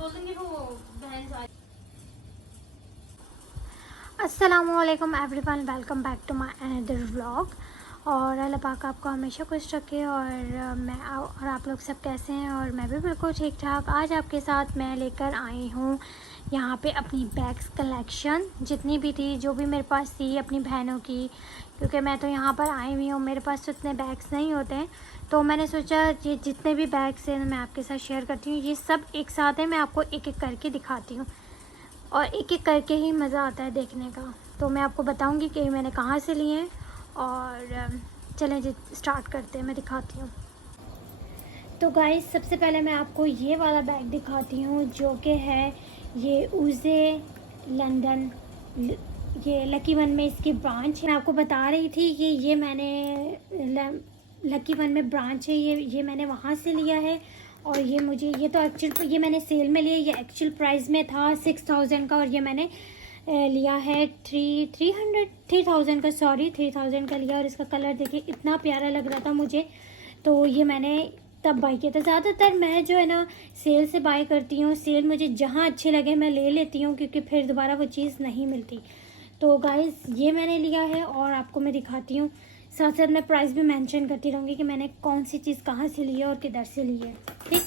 बोल दूंगी वो बहन सारी। अस्सलामुअलैकुम everyone, welcome back to my another vlog. और अल्लाह पाक आपको हमेशा खुश रखे। और आप लोग सब कैसे हैं? और मैं भी बिल्कुल ठीक ठाक। आज आपके साथ मैं लेकर आई हूँ यहाँ पे अपनी बैग्स कलेक्शन, जितनी भी थी, जो भी मेरे पास थी अपनी बहनों की, क्योंकि मैं तो यहाँ पर आई हुई हूँ, मेरे पास तो इतने बैग्स नहीं होते हैं। तो मैंने सोचा ये जितने भी बैग्स हैं मैं आपके साथ शेयर करती हूँ। ये सब एक साथ है, मैं आपको एक एक करके दिखाती हूँ और एक एक करके ही मज़ा आता है देखने का। तो मैं आपको बताऊंगी कि मैंने कहाँ से लिए हैं। और चलें जी स्टार्ट करते हैं, मैं दिखाती हूँ। तो गाइस, सबसे पहले मैं आपको ये वाला बैग दिखाती हूँ, जो कि है ये उज़े लंदन। ये लकी वन में इसकी ब्रांच है। मैं आपको बता रही थी कि ये मैंने लकी वन में ब्रांच है, ये मैंने वहाँ से लिया है। और ये तो एक्चुअल ये मैंने सेल में लिया। ये एक्चुअल प्राइस में था 6000 का, और ये मैंने लिया है 3000 का, सॉरी 3000 का लिया। और इसका कलर देखिए इतना प्यारा लग रहा था मुझे, तो ये मैंने तब बाई किया था। ज़्यादातर मैं जो है ना सेल से बाई करती हूँ। सेल मुझे जहाँ अच्छे लगे मैं ले लेती हूँ, क्योंकि फिर दोबारा वो चीज़ नहीं मिलती। तो गाइस, ये मैंने लिया है और आपको मैं दिखाती हूँ। साथ साथ मैं प्राइस भी मेंशन करती रहूँगी कि मैंने कौन सी चीज़ कहाँ से ली है और किधर से ली है, ठीक।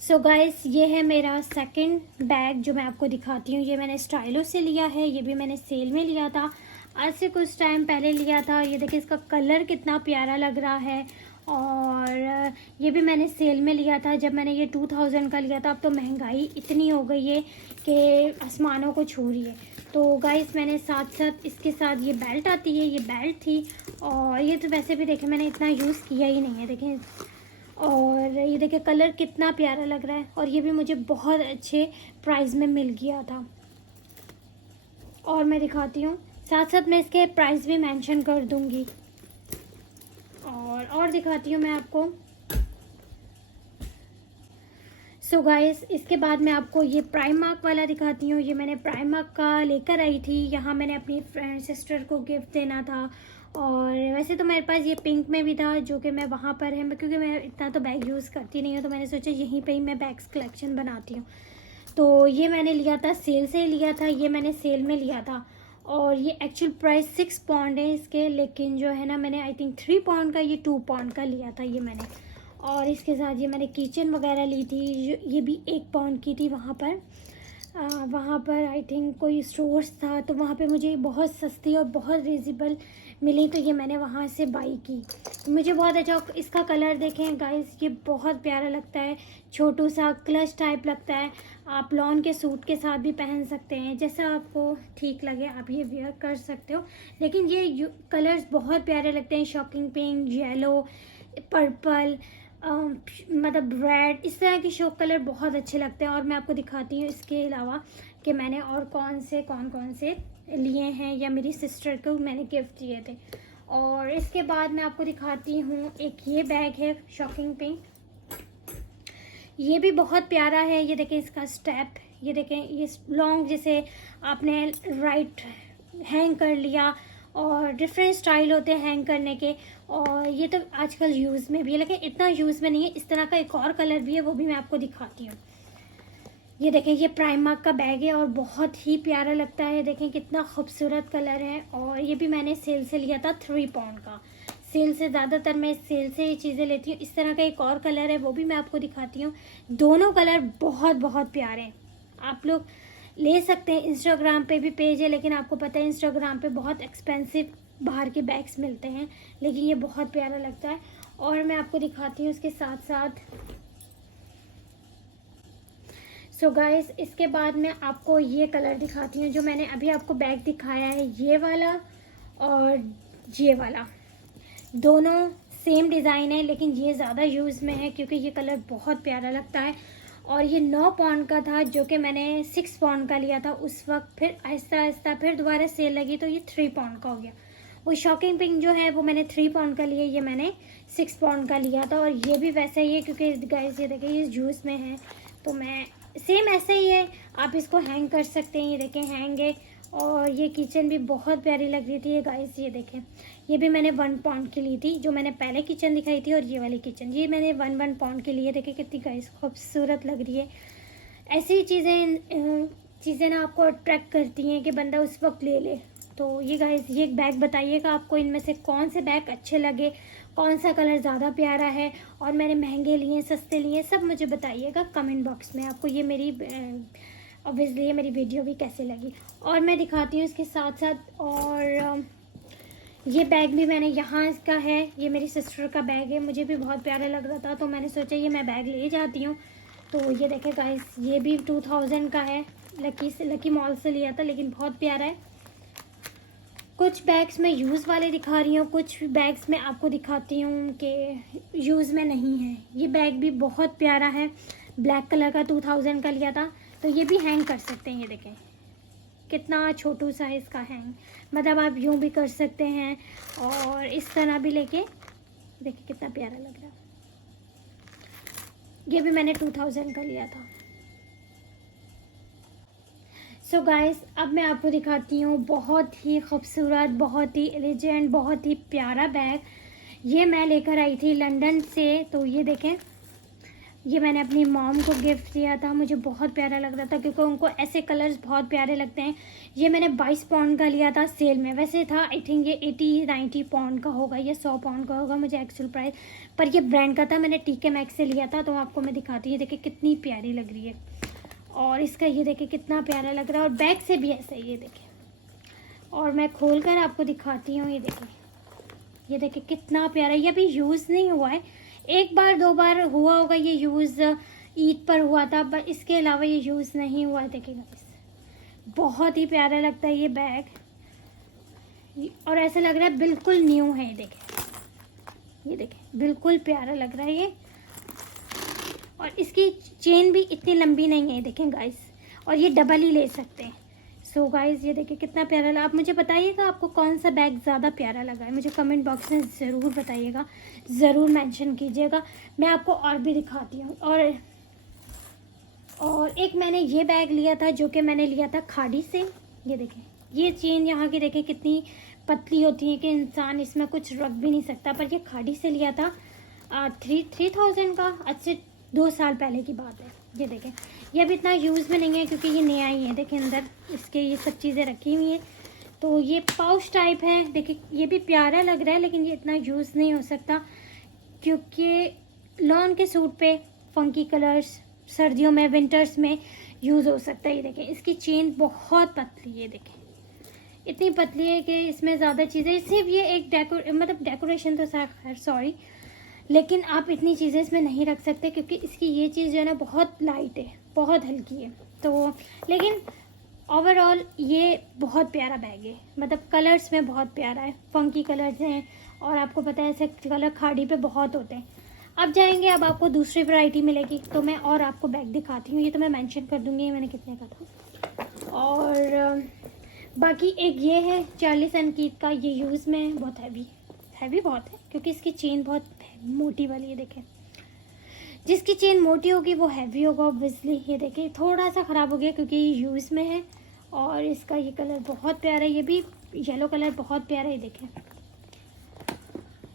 सो गाइस, ये है मेरा सेकंड बैग जो मैं आपको दिखाती हूँ। ये मैंने स्टाइलो से लिया है, ये भी मैंने सेल में लिया था, आज से कुछ टाइम पहले लिया था। ये देखिए इसका कलर कितना प्यारा लग रहा है। और ये भी मैंने सेल में लिया था, जब मैंने ये 2000 का लिया था। अब तो महंगाई इतनी हो गई है कि आसमानों को छू रही है। तो गाइस, मैंने साथ साथ इसके साथ ये बेल्ट आती है, ये बेल्ट थी। और ये तो वैसे भी देखें मैंने इतना यूज़ किया ही नहीं है, देखें। और ये देखिए कलर कितना प्यारा लग रहा है, और ये भी मुझे बहुत अच्छे प्राइस में मिल गया था। और मैं दिखाती हूँ, साथ साथ मैं इसके प्राइस भी मेंशन कर दूंगी। और दिखाती हूँ मैं आपको। सो गाइस, इसके बाद मैं आपको ये प्राइमार्क वाला दिखाती हूँ। ये मैंने प्राइमार्क का लेकर आई थी, यहाँ मैंने अपनी फ्रेंड सिस्टर को गिफ्ट देना था। और वैसे तो मेरे पास ये पिंक में भी था, जो कि मैं वहाँ पर है, क्योंकि मैं इतना तो बैग यूज़ करती नहीं हूँ, तो मैंने सोचा यहीं पे ही मैं बैग्स कलेक्शन बनाती हूँ। तो ये मैंने लिया था, सेल से लिया था, ये मैंने सेल में लिया था। और ये एक्चुअल प्राइस 6 पाउंड है इसके, लेकिन जो है ना मैंने आई थिंक 3 पाउंड का, ये 2 पाउंड का लिया था ये मैंने। और इसके साथ ये मैंने किचन वगैरह ली थी, ये भी 1 पाउंड की थी। वहाँ पर आई थिंक कोई स्टोर्स था, तो वहाँ पे मुझे बहुत सस्ती और बहुत रिजनेबल मिली, तो ये मैंने वहाँ से बाई की। मुझे बहुत अच्छा इसका कलर देखें गाइस, ये बहुत प्यारा लगता है, छोटू सा क्लच टाइप लगता है। आप लॉन के सूट के साथ भी पहन सकते हैं, जैसा आपको ठीक लगे आप ये वेयर कर सकते हो। लेकिन ये कलर्स बहुत प्यारे लगते हैं, शॉकिंग पिंक, येलो, पर्पल, मतलब रेड, इस तरह के शो कलर बहुत अच्छे लगते हैं। और मैं आपको दिखाती हूँ इसके अलावा कि मैंने और कौन कौन से लिए हैं, या मेरी सिस्टर को मैंने गिफ्ट दिए थे। और इसके बाद मैं आपको दिखाती हूँ, एक ये बैग है शॉकिंग पिंक, ये भी बहुत प्यारा है। ये देखें इसका स्टेप, ये देखें ये लॉन्ग, जैसे आपने राइट हैंग कर लिया, और डिफरेंट स्टाइल होते हैं हैंग करने के। और ये तो आजकल यूज़ में भी है, लेकिन इतना यूज़ में नहीं है। इस तरह का एक और कलर भी है, वो भी मैं आपको दिखाती हूँ। ये देखें ये प्राइमार्क का बैग है और बहुत ही प्यारा लगता है, देखें कितना खूबसूरत कलर है। और ये भी मैंने सेल से लिया था 3 पाउंड का। सेल से ज़्यादातर मैं सेल से ही चीज़ें लेती हूँ। इस तरह का एक और कलर है, वो भी मैं आपको दिखाती हूँ। दोनों कलर बहुत बहुत प्यारे हैं, आप लोग ले सकते हैं। इंस्टाग्राम पे भी पेज है, लेकिन आपको पता है इंस्टाग्राम पे बहुत एक्सपेंसिव बाहर के बैग्स मिलते हैं, लेकिन ये बहुत प्यारा लगता है। और मैं आपको दिखाती हूँ इसके साथ साथ। सो गाइस, इसके बाद मैं आपको ये कलर दिखाती हूँ, जो मैंने अभी आपको बैग दिखाया है, ये वाला और ये वाला। दोनों सेम डिज़ाइन है, लेकिन ये ज़्यादा यूज़ में है क्योंकि ये कलर बहुत प्यारा लगता है। और ये 9 पाउंड का था, जो कि मैंने 6 पाउंड का लिया था उस वक्त। फिर आहिस्ता आहिस्ता फिर दोबारा सेल लगी, तो ये 3 पाउंड का हो गया। वो शॉकिंग पिंक जो है वो मैंने 3 पाउंड का लिया, ये मैंने 6 पाउंड का लिया था। और ये भी वैसा ही है, क्योंकि गाइस ये देखिए ये जूस में है, तो मैं सेम ऐसा ही है। आप इसको हैंग कर सकते हैं, ये देखें हैंग है। और ये किचन भी बहुत प्यारी लग रही थी ये गाइस, ये देखें ये भी मैंने 1 पाउंड की ली थी, जो मैंने पहले किचन दिखाई थी, और ये वाली किचन ये मैंने 1 पाउंड की ली है। देखिए कितनी गाइस खूबसूरत लग रही है। ऐसी चीज़ें ना आपको अट्रैक्ट करती हैं कि बंदा उस वक्त ले ले। तो ये गाइस ये एक बैग बताइएगा आपको इनमें से कौन से बैग अच्छे लगे, कौन सा कलर ज़्यादा प्यारा है, और मैंने महंगे लिए सस्ते लिए सब मुझे बताइएगा कमेंट बॉक्स में। आपको ये मेरी ऑब्वियसली ये मेरी वीडियो भी कैसे लगी। और मैं दिखाती हूँ इसके साथ साथ, और ये बैग भी मैंने यहाँ इसका है, ये मेरी सिस्टर का बैग है, मुझे भी बहुत प्यारा लग रहा था तो मैंने सोचा ये मैं बैग ले जाती हूँ। तो ये देखें गाइस ये भी 2000 का है, लकी मॉल से लिया था, लेकिन बहुत प्यारा है। कुछ बैग्स मैं यूज़ वाले दिखा रही हूँ, कुछ बैग्स मैं आपको दिखाती हूँ कि यूज़ में नहीं है। ये बैग भी बहुत प्यारा है, ब्लैक कलर का 2000 का लिया था। तो ये भी हैंग कर सकते हैं, ये देखें कितना छोटू साइज़ का हैंग, मतलब आप यूँ भी कर सकते हैं और इस तरह भी लेके, देखिए कितना प्यारा लग रहा है। ये भी मैंने 2000 का लिया था। सो गाइस अब मैं आपको दिखाती हूँ बहुत ही खूबसूरत, बहुत ही एलिजेंट, बहुत ही प्यारा बैग। ये मैं लेकर आई थी लंदन से। तो ये देखें ये मैंने अपनी मॉम को गिफ्ट दिया था, मुझे बहुत प्यारा लग रहा था क्योंकि उनको ऐसे कलर्स बहुत प्यारे लगते हैं। ये मैंने 22 पाउंड का लिया था सेल में, वैसे था आई थिंक ये 80-90 पाउंड का होगा या 100 पाउंड का होगा मुझे एक्चुअल प्राइस, पर ये ब्रांड का था, मैंने TK मैक्स से लिया था। तो आपको मैं दिखाती हूँ, देखिए कितनी प्यारी लग रही है। और इसका ये देखिए कितना प्यारा लग रहा है, और बैग से भी ऐसा ही ये देखिए। और मैं खोल कर आपको दिखाती हूँ, ये देखिए कितना प्यारा। ये अभी यूज़ नहीं हुआ है, 1 बार 2 बार हुआ होगा ये यूज़, ईद पर हुआ था, पर इसके अलावा ये यूज़ नहीं हुआ है। देखिएगा बहुत ही प्यारा लगता है ये बैग, और ऐसा लग रहा है बिल्कुल न्यू है। ये देखें बिल्कुल प्यारा लग रहा है ये। और इसकी चेन भी इतनी लंबी नहीं है, देखें गाइस, और ये डबल ही ले सकते हैं। सो गाइस ये देखिए कितना प्यारा लगा। आप मुझे बताइएगा आपको कौन सा बैग ज़्यादा प्यारा लगा है, मुझे कमेंट बॉक्स में ज़रूर बताइएगा, ज़रूर मेंशन कीजिएगा। मैं आपको और भी दिखाती हूँ। और एक मैंने ये बैग लिया था जो कि मैंने लिया था खाड़ी से। ये देखें ये चेन यहाँ की देखें कितनी पतली होती है कि इंसान इसमें कुछ रख भी नहीं सकता, पर ये खाड़ी से लिया था 3000 का, अच्छे 2 साल पहले की बात है। ये देखें ये अभी इतना यूज़ में नहीं है क्योंकि ये नया ही है। देखें अंदर इसके ये सब चीज़ें रखी हुई हैं। तो ये पाउच टाइप है, देखिए ये भी प्यारा लग रहा है, लेकिन ये इतना यूज़ नहीं हो सकता क्योंकि लॉन के सूट पे फंकी कलर्स सर्दियों में विंटर्स में यूज़ हो सकता है। ये देखें इसकी चेन बहुत पतली है, देखें इतनी पतली है कि इसमें ज़्यादा चीज़ें, सिर्फ ये एक डेकोरेशन तो खैर सॉरी, लेकिन आप इतनी चीज़ें इसमें नहीं रख सकते क्योंकि इसकी ये चीज़ जो है ना बहुत लाइट है, बहुत हल्की है। तो लेकिन ओवरऑल ये बहुत प्यारा बैग है, मतलब कलर्स में बहुत प्यारा है, फंकी कलर्स हैं, और आपको पता है ऐसे कलर खाड़ी पे बहुत होते हैं। अब जाएंगे, अब आपको दूसरी वैरायटी मिलेगी तो मैं और आपको बैग दिखाती हूँ। ये तो मैं मेंशन कर दूँगी मैंने कितने का था। और बाकी एक ये है चार्ल्स एंड कीथ का, ये यूज़ में बहुत हैवी बहुत है क्योंकि इसकी चेन बहुत मोटी वाली है। देखें जिसकी चेन मोटी होगी वो हैवी होगा ऑब्वियसली। ये देखें थोड़ा सा ख़राब हो गया क्योंकि ये यूज़ में है, और इसका ये कलर बहुत प्यारा है, ये भी येलो कलर बहुत प्यारा है। देखें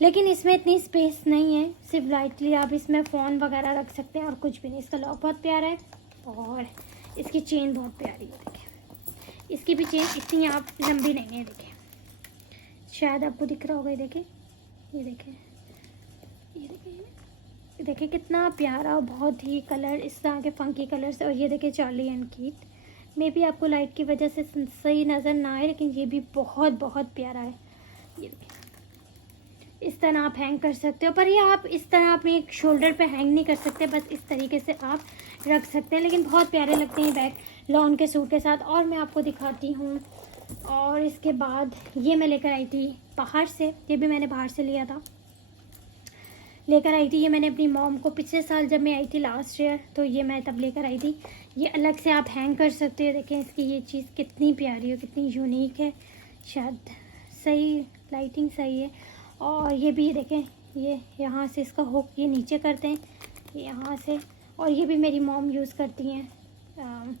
लेकिन इसमें इतनी स्पेस नहीं है, सिर्फ लाइटली आप इसमें फ़ोन वगैरह रख सकते हैं और कुछ भी नहीं। इसका लॉक बहुत प्यारा है और इसकी चेन बहुत प्यारी है। देखें इसकी भी चेन इतनी आप लंबी नहीं है, देखें शायद आपको दिख रहा होगा। ये देखें ये देखें कितना प्यारा, बहुत ही कलर इस तरह के फंकी कलर्स। और ये देखें चार्ली एंड कीथ, मे भी आपको लाइट की वजह से सही नज़र ना आए, लेकिन ये भी बहुत प्यारा है। ये देखें इस तरह आप हैंग कर सकते हो, पर ये आप इस तरह अपने शोल्डर पे हैंग नहीं कर सकते, बस इस तरीके से आप रख सकते हैं। लेकिन बहुत प्यारे लगते हैं बैग लॉन के सूट के साथ। और मैं आपको दिखाती हूँ, और इसके बाद ये मैं लेकर आई थी बाहर से, ये भी मैंने बाहर से लेकर आई थी। ये मैंने अपनी मॉम को पिछले साल जब मैं आई थी लास्ट ईयर, तो ये मैं तब लेकर आई थी। ये अलग से आप हैंग कर सकते हो। देखें इसकी ये चीज़ कितनी प्यारी है, कितनी यूनिक है, शायद सही लाइटिंग सही है। और ये भी देखें ये यहाँ से इसका हुक ये नीचे करते हैं यहाँ से, और ये भी मेरी मॉम यूज़ करती हैं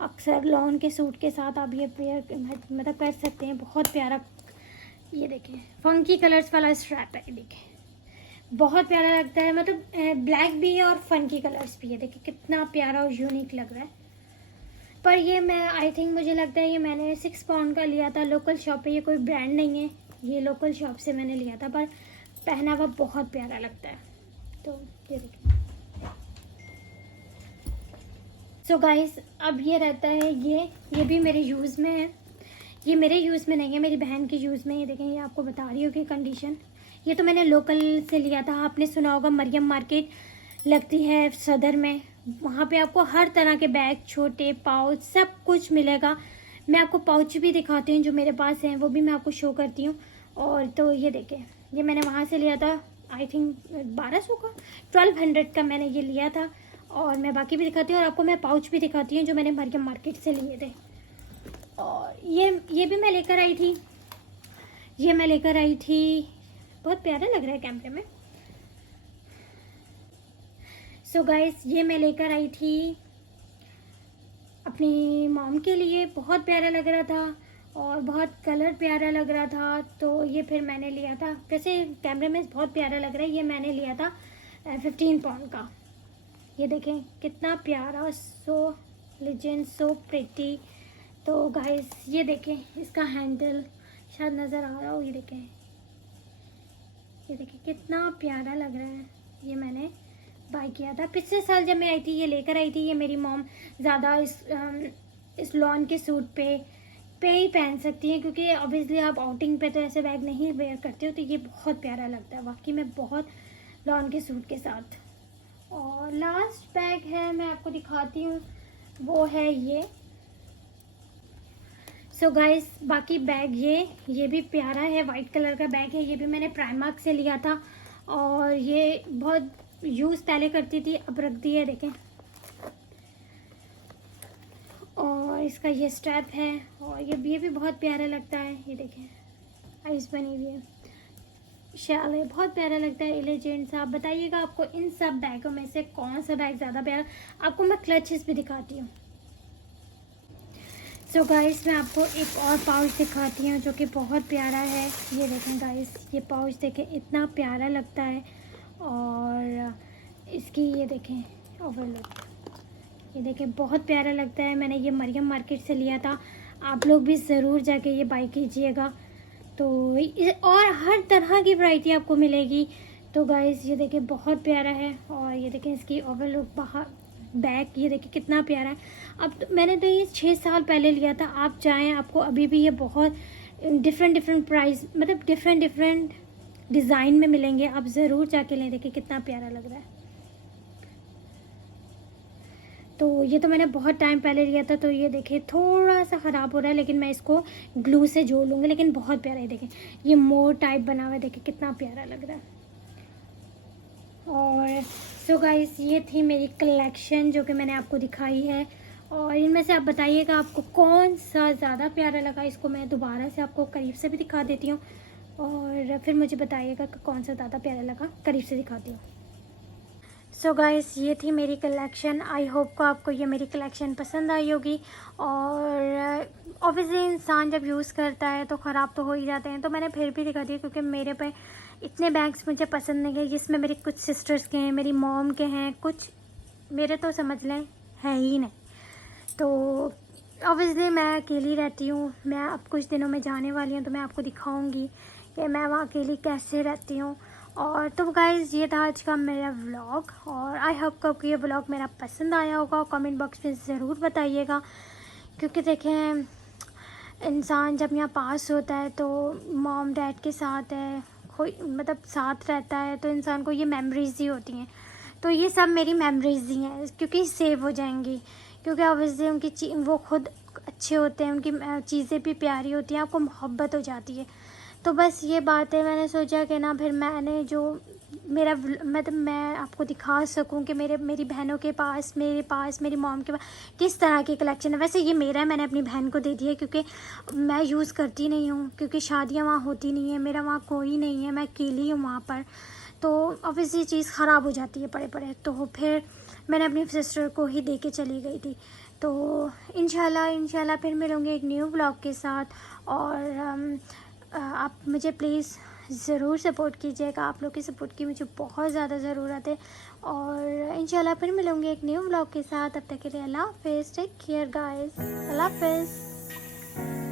अक्सर लॉन के सूट के साथ। आप ये पेयर मतलब कर सकते हैं, बहुत प्यारा ये देखें फंकी कलर्स वाला स्ट्रैप है, ये देखें बहुत प्यारा लगता है, मतलब ब्लैक भी है और फंकी कलर्स भी है। देखिए कितना प्यारा और यूनिक लग रहा है। पर ये मैं आई थिंक मुझे लगता है ये मैंने 6 पाउंड का लिया था लोकल शॉप पे, ये कोई ब्रांड नहीं है, ये लोकल शॉप से मैंने लिया था, पर पहना हुआ बहुत प्यारा लगता है। तो ये देखिए। सो गाइस अब ये रहता है, ये भी मेरे यूज़ में है, ये मेरे यूज़ में नहीं है, मेरी बहन के यूज़ में। ये देखें, ये आपको बता रही हूँ कि कंडीशन, ये तो मैंने लोकल से लिया था। आपने सुना होगा मरियम मार्केट लगती है सदर में, वहाँ पे आपको हर तरह के बैग, छोटे पाउच, सब कुछ मिलेगा। मैं आपको पाउच भी दिखाती हूँ जो मेरे पास हैं, वो भी मैं आपको शो करती हूँ। और तो ये देखें, ये मैंने वहाँ से लिया था आई थिंक 1200 का, 1200 का मैंने ये लिया था। और मैं बाकी भी दिखाती हूँ और आपको मैं पाउच भी दिखाती हूँ जो मैंने मरियम मार्केट से लिए थे। और ये भी मैं लेकर आई थी, ये मैं लेकर आई थी, बहुत प्यारा लग रहा है कैमरे में। सो गाइस ये मैं लेकर आई थी अपनी मॉम के लिए, बहुत प्यारा लग रहा था और बहुत कलर प्यारा लग रहा था, तो ये फिर मैंने लिया था। वैसे कैमरे में बहुत प्यारा लग रहा है, ये मैंने लिया था 15 पाउंड का। ये देखें कितना प्यारा, सो लेजेंड, सो प्रिटी। तो गाइस ये देखें, इसका हैंडल शायद नज़र आ रहा हो, ये देखें, ये देखें कितना प्यारा लग रहा है। ये मैंने बाय किया था पिछले साल जब मैं आई थी, ये लेकर आई थी। ये मेरी मॉम ज़्यादा इस लॉन के सूट पे ही पहन सकती हैं, क्योंकि ऑब्वियसली आप आउटिंग पे तो ऐसे बैग नहीं वेयर करते हो, तो ये बहुत प्यारा लगता है वाकई में, बहुत लॉन के सूट के साथ। और लास्ट बैग है, मैं आपको दिखाती हूँ, वो है ये। सो गाइस बाकी बैग ये भी प्यारा है, वाइट कलर का बैग है, ये भी मैंने प्राइमार्क से लिया था और ये बहुत यूज़ पहले करती थी, अब रख दी है, देखें। और इसका ये स्ट्रैप है और ये भी बहुत प्यारा लगता है, ये देखें आइस बनी हुई है, शाल है, बहुत प्यारा लगता है, एलिजेंट सा। आप बताइएगा आपको इन सब बैगों में से कौन सा बैग ज़्यादा प्यारा। आपको मैं क्लचेस भी दिखाती हूँ। सो गाइस मैं आपको एक और पाउच दिखाती हूँ जो कि बहुत प्यारा है। ये देखें गाइस, ये पाउच देखें इतना प्यारा लगता है और इसकी ये देखें ओवरलुक, ये देखें बहुत प्यारा लगता है। मैंने ये मरियम मार्केट से लिया था, आप लोग भी ज़रूर जाके ये बाय कीजिएगा। तो और हर तरह की वैरायटी आपको मिलेगी। तो गाइस ये देखें बहुत प्यारा है और ये देखें इसकी ओवरलुक, बाहर बैग ये देखिए कितना प्यारा है। अब मैंने तो ये 6 साल पहले लिया था, आप चाहें आपको अभी भी ये बहुत डिफरेंट प्राइस, मतलब डिफरेंट डिज़ाइन में मिलेंगे, आप ज़रूर जाके लें। देखिए कितना प्यारा लग रहा है। तो ये तो मैंने बहुत टाइम पहले लिया था, तो ये देखिए थोड़ा सा ख़राब हो रहा है, लेकिन मैं इसको ग्लू से जोड़ लूँगी। लेकिन बहुत प्यारा है, देखें ये मोर टाइप बना हुआ है, देखिए कितना प्यारा लग रहा है। और सो गाइस ये थी मेरी कलेक्शन जो कि मैंने आपको दिखाई है, और इनमें से आप बताइएगा आपको कौन सा ज़्यादा प्यारा लगा। इसको मैं दोबारा से आपको करीब से भी दिखा देती हूँ और फिर मुझे बताइएगा कि कौन सा ज़्यादा प्यारा लगा, करीब से दिखाती हूँ। सो गाइस ये थी मेरी कलेक्शन। आई होप को आपको ये मेरी कलेक्शन पसंद आई होगी। और ऑब्वियसली इंसान जब यूज़ करता है तो ख़राब तो हो ही जाते हैं, तो मैंने फिर भी दिखा दिया क्योंकि मेरे पे इतने बैग्स मुझे पसंद नहीं है, जिसमें मेरी कुछ सिस्टर्स के हैं, मेरी मॉम के हैं, कुछ मेरे तो समझ लें है ही नहीं। तो ऑब्वियसली मैं अकेली रहती हूँ, मैं अब कुछ दिनों में जाने वाली हूँ, तो मैं आपको दिखाऊंगी कि मैं वहाँ अकेली कैसे रहती हूँ। और तो गाइज़ ये था आज का मेरा व्लॉग, और आई होप को आपको ये व्लॉग मेरा पसंद आया होगा। और कमेंट बॉक्स में ज़रूर बताइएगा, क्योंकि देखें इंसान जब यहाँ पास होता है तो मॉम डैड के साथ है, कोई मतलब साथ रहता है, तो इंसान को ये मेमोरीज़ ही होती हैं। तो ये सब मेरी मेमोरीज़ ही हैं, क्योंकि सेव हो जाएंगी, क्योंकि ऑब्वियसली उनकी वो खुद अच्छे होते हैं, उनकी चीज़ें भी प्यारी होती हैं, आपको मोहब्बत हो जाती है। तो बस ये बात है, मैंने सोचा कि ना फिर मैंने जो मेरा मतलब मैं आपको दिखा सकूं कि मेरी बहनों के पास, मेरे पास, मेरी मॉम के पास किस तरह की कलेक्शन है। वैसे ये मेरा है, मैंने अपनी बहन को दे दिया क्योंकि मैं यूज़ करती नहीं हूँ, क्योंकि शादियाँ वहाँ होती नहीं है, मेरा वहाँ कोई नहीं है, मैं अकेली हूँ वहाँ पर, तो ऑब्वियसली चीज़ ख़राब हो जाती है पड़े पड़े। तो फिर मैंने अपनी सिस्टर को ही दे के चली गई थी। तो इंशाल्लाह फिर मिलूँगी एक न्यू ब्लॉग के साथ। और आप मुझे प्लीज़ ज़रूर सपोर्ट कीजिएगा। आप लोग की सपोर्ट की मुझे बहुत ज़्यादा ज़रूरत है। और इंशाल्लाह फिर मिलूँगी एक न्यू व्लॉग के साथ। तब तक के लिए अल्लाह हाफ़िज़। Take care guys. अल्लाह हाफ़िज़।